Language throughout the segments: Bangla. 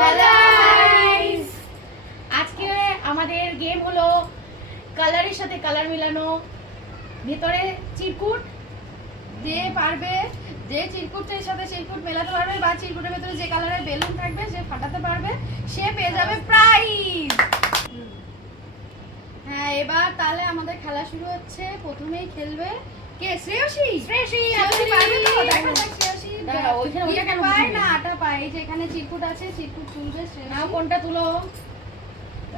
গাইস, আজকে আমাদের গেম হলো কালারের সাথে কালার মিলানো। ভিতরে চিরকুট যে পারবে, যে চিরকুটের সাথে চিরকুট মেলাতে পারবে বা চিরকুটের ভিতরে যে কালারের বেলুন থাকবে সে ফাটাতে পারবে, সে পেয়ে যাবে প্রাইজ। হ্যাঁ, এবার তাহলে আমাদের খেলা শুরু হচ্ছে। প্রথমেই খেলবে কে? শ্রেয়সী। শ্রেয়সী আপনি পারবে তো? দেখা যাক শ্রেয়সী ওইখানে ওইটা কেন পায় না, আটা পায়। এই যে এখানে চিরকুট আছে, চিরকুট তুলবে শ্রেয়সী। নাও কোনটা তুলো,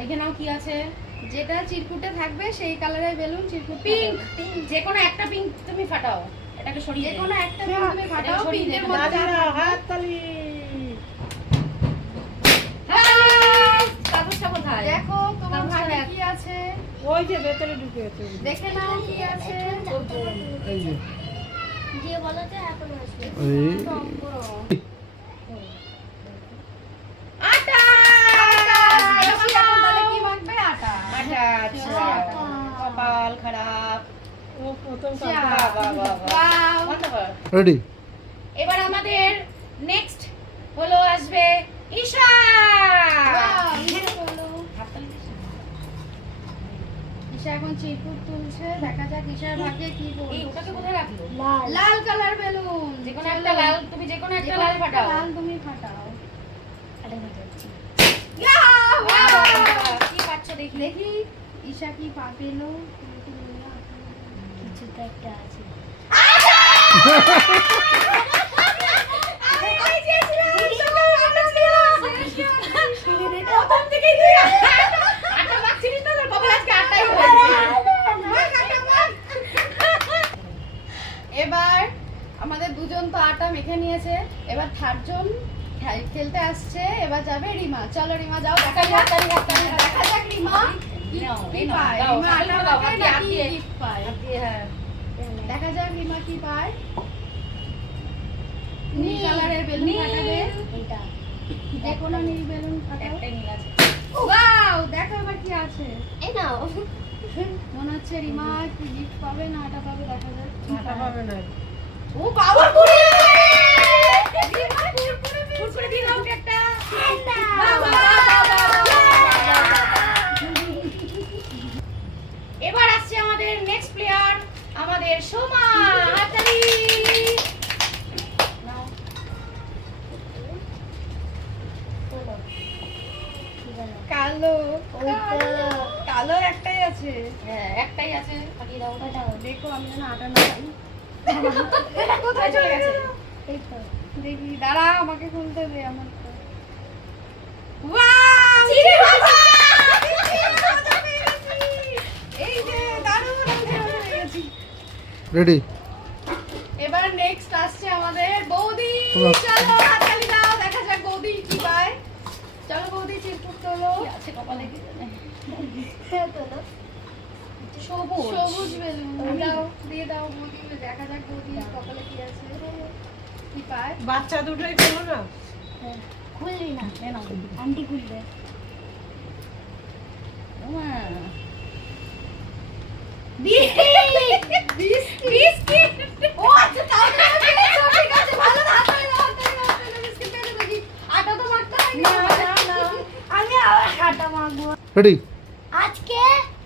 এখানেও কি আছে? যেটা চিরকুটে থাকবে সেই কালারের বেলুন। চিরকুট পিঙ্ক, যে কোনো একটা পিঙ্ক তুমি ফাটাও। এটাকে সরিয়ে যে কোনো একটা পিঙ্ক তুমি ফাটাও। পিঙ্কের মধ্যে হাত তালি। কাগজটা কোথায়? দেখো তোমার ভাগে কি আছে। ওই যে ভেতরে ঢুকে আছে, দেখে নাও কি আছে। এই যে দিয়ে বলো যে এখন আসবে আটা। এখন তাহলে কি মাখবে? আটা। আটা। আচ্ছা, কপাল খারাপ। ও প্রথম রেডি। এবার আমাদের নেক্সট হলো আসবে ঈশা। ঈশা এখন চিরকুট তুলছে, দেখা যাক ঈশার ভাগ্যে কি পড়বে। ওটাকে কোথায় রাখলো? লাল কালার বেলুন। যে কোনো একটা লাল, তুমি যে কোনো একটা লাল ফাটাও। লাল তুমি ফাটাও। কি পাচ্ছ দেখি? দেখি ঈশা কি পেলো। কিছু তো একটা আছে। এবার আমাদের দুজন তো আটা মেখে নিয়েছে, এবার থার্ড জন খেলতে আসছে। এবার যাবে রিমা। চলো রিমা যাও, দেখা যাক রিমা কি পায়। রিমা আটা মাখে নাকি গিফট পায়। দেখা যাক রিমা কি পায়। নীল কালারের বেলুন ফাটাবে। এটা যে কোনো নীল বেলুন ফাটাও। একটা নীল আছে। ওয়াও, দেখো এবার কি আছে। এই নাও। মনে হচ্ছে রিমা কি গিফট পাবে না আটা পাবে, দেখা যাক। আটা পাবে না। ও বাবা, পুরি পুরপুরে দিয়ে দাও একটা। এবার আসছে আমাদের নেক্সট প্লেয়ার, আমাদের সোমা। হাততালি। কালো কালো একটাই আছে। হ্যাঁ, একটাই আছে। ফাটিয়ে দাও। দেখো আমি যেন আটা না পাই। কোথায় চলে গেছে? এই তো দেখি, দাঁড়া আমাকে খুলতে দে আমার। ওয়াও, চিড়ে ভাজা। এই যে দারুণ হয়ে গেছে। রেডি। এবার নেক্সট আসছে আমাদের বৌদি। বাহ। চলো হাততালি দাও, দেখা যাক বৌদি কি পায়। চলো বৌদি চিরকুট তোলো। কি আছে কপালে কি জানে? তোলো। সবুজ সবুজ বেলুন দাও, দিয়ে দাও বৌদি। দেখা যাক বৌদি কপালে কি আছে, কি পায়। বাচ্চা দুটোই পেলো না। খুলবি না, আন্টি খুলবে। বিস্কিট। ও আচ্ছা, তাহলে ঠিক আছে, ভালো না। হাততালি দাও, হাততালি দাও। বিস্কিট পেয়ে দেখি। আটা তো মাখতে হয় না। আমি আবার আটা মাখবো। রেডি। আজকে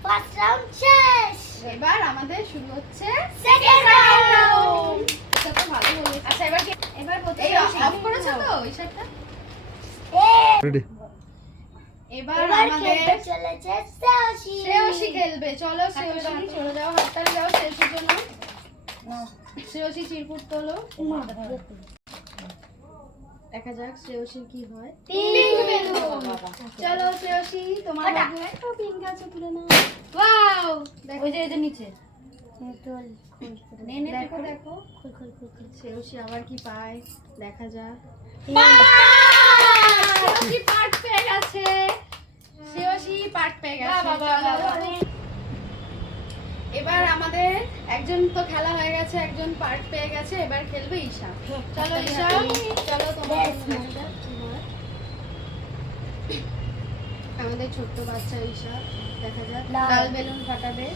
ফার্স্ট রাউন্ড শেষ। এবার আমাদের শুরু হচ্ছে সেকেন্ড রাউন্ড। এটা তো ভালো বলেছে। আচ্ছা এবার এই অফ করেছো তো ঈশাটা? রেডি। এবার এবার আমাদের খেলতে চলেছে শ্রেয়সী। শ্রেয়সী খেলবে। চলো শ্রেয়সী চলে যাও, হাততালি দাও শ্রেয়সীর জন্য। শ্রেয়সী চিরকুট তোলো। দেখা যাক শ্রেয়সীর কি হয়। Pink balloon. চলো শ্রেয়সী, তোমার ফাটা। ভাগ্যে একটা পিঙ্ক আছে, তুলে নাও। ওয়াও, দেখো ওই যে নিচে। নে নে, দেখো দেখো। খুল খুল খুল খুল। শ্রেয়সী আবার কি পায়, দেখা যাক। বাহ! শ্রেয়সী পার্ট পেয়ে গেছে। শ্রেয়সী পার্ট পেয়ে গেছে। চলো। এবার আমাদের একজন তো খেলা হয়ে গেছে, একজন পার্ট পেয়ে গেছে। এবার খেলবে ঈশা। চলো ঈশা, চলো তোমার আমাদের ছোট্ট বাচ্চা ঈশা। দেখা যাক লাল বেলুন ফাটাবে।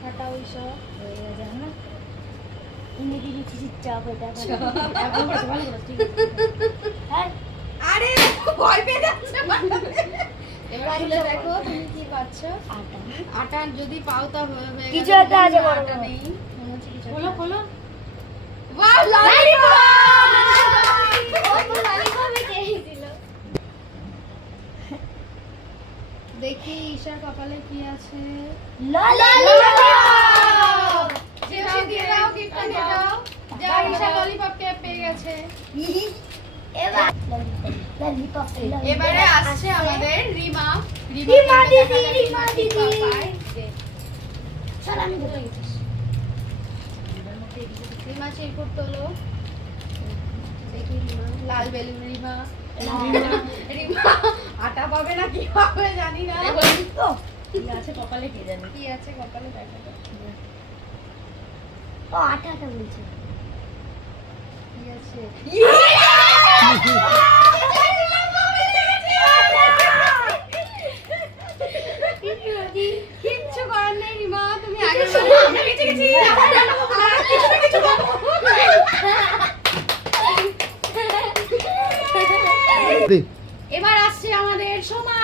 ফাটাও ঈশা। হয়ে গেছে না? ইনি দিদি চাপ এটা। আরে ভয় পেয়ে যাচ্ছে এবার খুলে দেখো তুমি কি পাচ্ছ আটা আটা যদি পাও তা হয়ে গেল কিছু একটা আছে বড় আটা বড়। নেই মনে হচ্ছে কিছু খোলো খোলো ওয়াও ললিপপ লালিপপে খেয়েছিল দেখি ঈশার কপালে কি আছে ললিপপ জেসি দিয়ে দাও গিফটটা দিয়ে দাও যা ঈশা ললিপপ কে পেয়ে গেছে এবার ললিপপ এবারে আসছে আমাদের রিমা রিমা দেখা দিদি, যাক রিমা কি দিদি। পায়। চল আমি ধরে রিমা চিরকুট তোলো দেখি রিমা লাল বেলুন রিমা রিমা আটা পাবে না কি পাবে জানি না কি আছে কপালে কে জানে কি আছে কপালে দেখা যাক ও আটা আটা বলছে কি আছে কিচ্ছু করার নেই রিমা তুমি আগে বলো আমি বেঁচে গেছি কিছু রেডি এবার আসছে আমাদের সোমা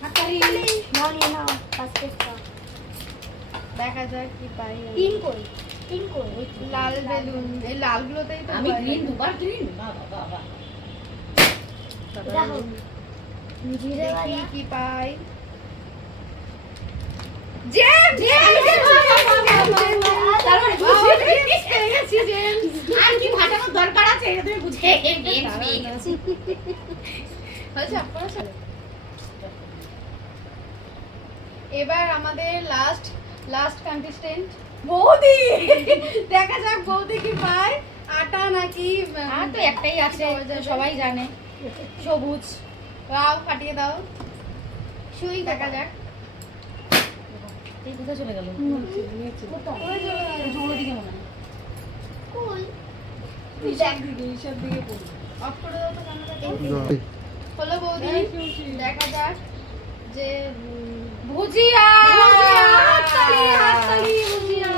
হাততালি নাও নিয়ে নাও বাস্কেটটা দেখা যাক কি পাই আমি। তিন কই লাল বেলুন এই লালগুলোতেই তো আমি ভয় গ্রিন লাগে। দুবার গ্রিন বাবা বাবা দেখো জিরে দেখি বালা কি পাই জেম তারপরে পেয়ে গেছি জেম আর কি ভাটানোর দরকার আছে এটা তুমি বুঝে হয়েছে আপনারা চলে এবার আমাদের লাস্ট কন্টেস্টেন্ট বৌদি দেখা যাক বৌদি কি পায় আটা নাকি আর তো একটাই আছে সবাই জানে সবুজ দাও ফাটিয়ে দাও সুই দেখা যাক এই কোথায় চলে গেল ওগুলো দিকে মনে হয় কই অফ করে দাও তো ক্যামেরাটা যাই। হলো বৌদি দেখা যাক যে ভুজিয়া হাততালি হাততালি ভুজিয়া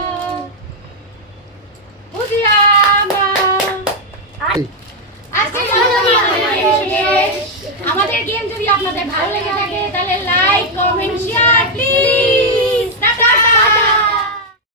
ভুজিয়া রেডি আজকে আমাদের গেম যদি আপনাদের ভালো লেগে থাকে তাহলে লাইক কমেন্ট শেয়ার প্লিজ